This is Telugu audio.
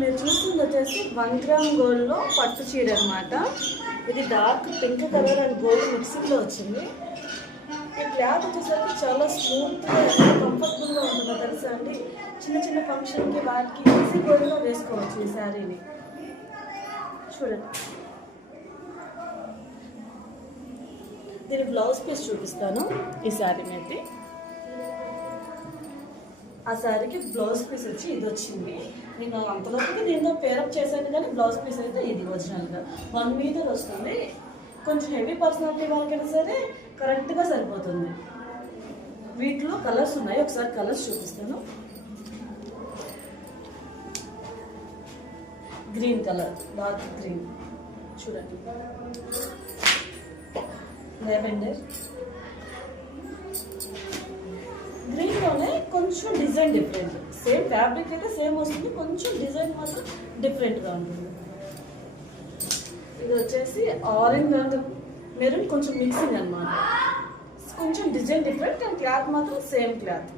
మీరు చూస్తుంది వచ్చేసి 1 గ్రామ్ గోల్డ్లో పట్టు చీర అనమాట. ఇది dark pink colour and gold మిక్సింగ్లో వచ్చింది. ఈ క్లాత్ వచ్చేసరికి చాలా స్మూత్గా ఎంత కంఫర్టబుల్గా ఉంటుందో తెలుసా అండి. చిన్న చిన్న ఫంక్షన్కి వాటికి ఈజీ గోల్డ్లో వేసుకోవచ్చు ఈ శారీని. చూడండి, దీని బ్లౌజ్ పీస్ చూపిస్తాను. ఈ శారీ మీద ఆ శారీకి బ్లౌజ్ పీస్ వచ్చి ఇది వచ్చింది. నేను అంతలోకి దీంతో పేరప్ చేశాను, కానీ బ్లౌజ్ పీస్ అయితే ఇది ఒరిజినల్గా 1 మీటర్ వస్తుంది. కొంచెం హెవీ పర్సనాలిటీ వాళ్ళకైనా సరే కరెక్ట్గా సరిపోతుంది. వీటిలో కలర్స్ ఉన్నాయి, ఒకసారి కలర్స్ చూపిస్తాను. గ్రీన్ కలర్, డార్క్ గ్రీన్ చూడండి, లెవెండర్ గ్రీన్లోనే కొంచెం డిజైన్ డిఫరెంట్. సేమ్ ఫ్యాబ్రిక్ అయితే సేమ్ వస్తుంది, కొంచెం డిజైన్ మాత్రం డిఫరెంట్గా ఉంటుంది. ఇది వచ్చేసి ఆరెంజ్ అండ్ మెరూన్ కొంచెం మిక్సింగ్ అనమాట. కొంచెం డిజైన్ డిఫరెంట్ అండ్ క్లాత్ మాత్రం సేమ్ క్లాత్.